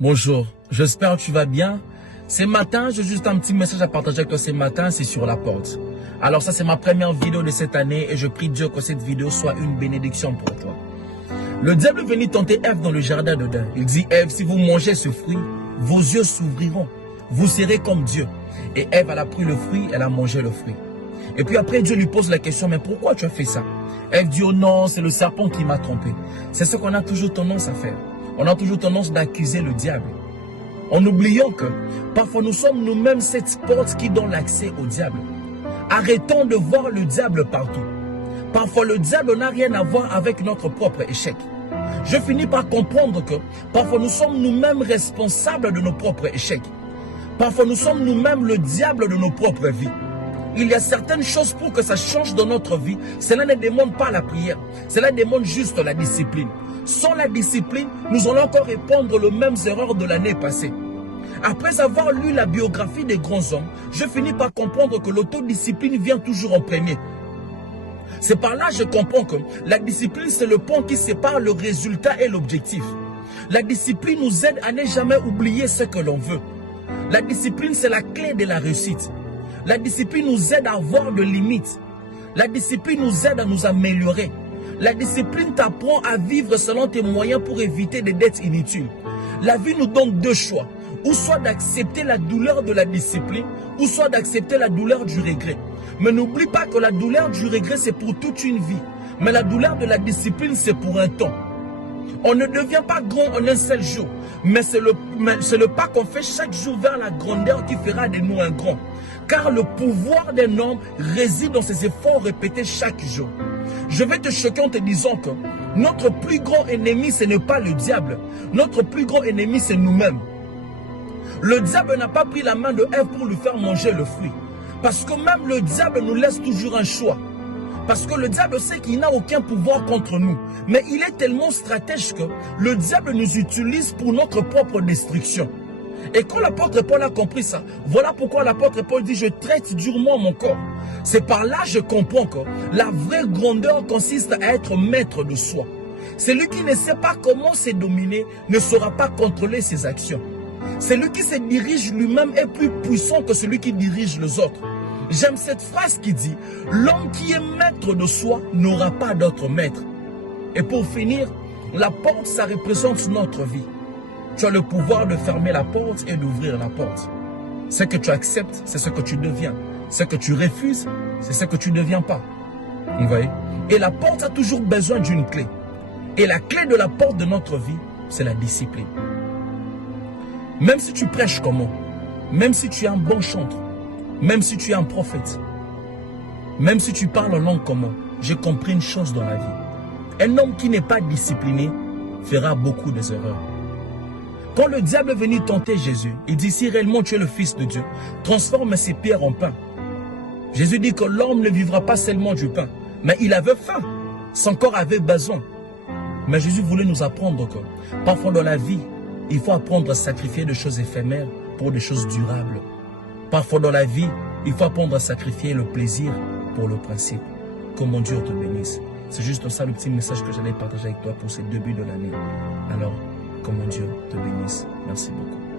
Bonjour, j'espère que tu vas bien. Ce matin, j'ai juste un petit message à partager avec toi ce matin, c'est sur la porte. Alors ça, c'est ma première vidéo de cette année et je prie Dieu que cette vidéo soit une bénédiction pour toi. Le diable est venu tenter Ève dans le jardin d'Éden. Il dit, Ève, si vous mangez ce fruit, vos yeux s'ouvriront. Vous serez comme Dieu. Et Ève, elle a pris le fruit, elle a mangé le fruit. Et puis après, Dieu lui pose la question, mais pourquoi tu as fait ça? Ève dit, oh non, c'est le serpent qui m'a trompé. C'est ce qu'on a toujours tendance à faire. On a toujours tendance d'accuser le diable. En oubliant que parfois nous sommes nous-mêmes cette porte qui donne l'accès au diable. Arrêtons de voir le diable partout. Parfois le diable n'a rien à voir avec notre propre échec. Je finis par comprendre que parfois nous sommes nous-mêmes responsables de nos propres échecs. Parfois nous sommes nous-mêmes le diable de nos propres vies. Il y a certaines choses pour que ça change dans notre vie. Cela ne demande pas la prière. Cela demande juste la discipline. Sans la discipline, nous allons encore répandre les mêmes erreurs de l'année passée. Après avoir lu la biographie des grands hommes, je finis par comprendre que l'autodiscipline vient toujours en premier. C'est par là que je comprends que la discipline, c'est le pont qui sépare le résultat et l'objectif. La discipline nous aide à ne jamais oublier ce que l'on veut. La discipline, c'est la clé de la réussite. La discipline nous aide à avoir de limites. La discipline nous aide à nous améliorer. La discipline t'apprend à vivre selon tes moyens pour éviter des dettes inutiles. La vie nous donne deux choix. Ou soit d'accepter la douleur de la discipline, ou soit d'accepter la douleur du regret. Mais n'oublie pas que la douleur du regret, c'est pour toute une vie. Mais la douleur de la discipline, c'est pour un temps. On ne devient pas grand en un seul jour. Mais c'est le pas qu'on fait chaque jour vers la grandeur qui fera de nous un grand. Car le pouvoir d'un homme réside dans ses efforts répétés chaque jour. Je vais te choquer en te disant que notre plus grand ennemi, ce n'est pas le diable. Notre plus grand ennemi, c'est nous-mêmes. Le diable n'a pas pris la main de Ève pour lui faire manger le fruit. Parce que même le diable nous laisse toujours un choix. Parce que le diable sait qu'il n'a aucun pouvoir contre nous. Mais il est tellement stratège que le diable nous utilise pour notre propre destruction. Et quand l'apôtre Paul a compris ça, voilà pourquoi l'apôtre Paul dit « Je traite durement mon corps ». C'est par là que je comprends que la vraie grandeur consiste à être maître de soi. Celui qui ne sait pas comment se dominer ne saura pas contrôler ses actions. Celui qui se dirige lui-même est plus puissant que celui qui dirige les autres. J'aime cette phrase qui dit « L'homme qui est maître de soi n'aura pas d'autre maître ». Et pour finir, la porte, ça représente notre vie. Tu as le pouvoir de fermer la porte et d'ouvrir la porte. Ce que tu acceptes, c'est ce que tu deviens. Ce que tu refuses, c'est ce que tu ne deviens pas. Vous voyez? Et la porte a toujours besoin d'une clé. Et la clé de la porte de notre vie, c'est la discipline. Même si tu prêches comment, même si tu es un bon chanteur, même si tu es un prophète, même si tu parles en langue comment, j'ai compris une chose dans la vie. Un homme qui n'est pas discipliné fera beaucoup d'erreurs. Quand le diable est venu tenter Jésus, il dit, si réellement tu es le Fils de Dieu, transforme ces pierres en pain. Jésus dit que l'homme ne vivra pas seulement du pain, mais il avait faim, son corps avait besoin. Mais Jésus voulait nous apprendre que parfois dans la vie, il faut apprendre à sacrifier des choses éphémères pour des choses durables. Parfois dans la vie, il faut apprendre à sacrifier le plaisir pour le principe. Que mon Dieu te bénisse. C'est juste ça le petit message que j'allais partager avec toi pour ces débuts de l'année. Alors, que mon Dieu te bénisse. Merci beaucoup.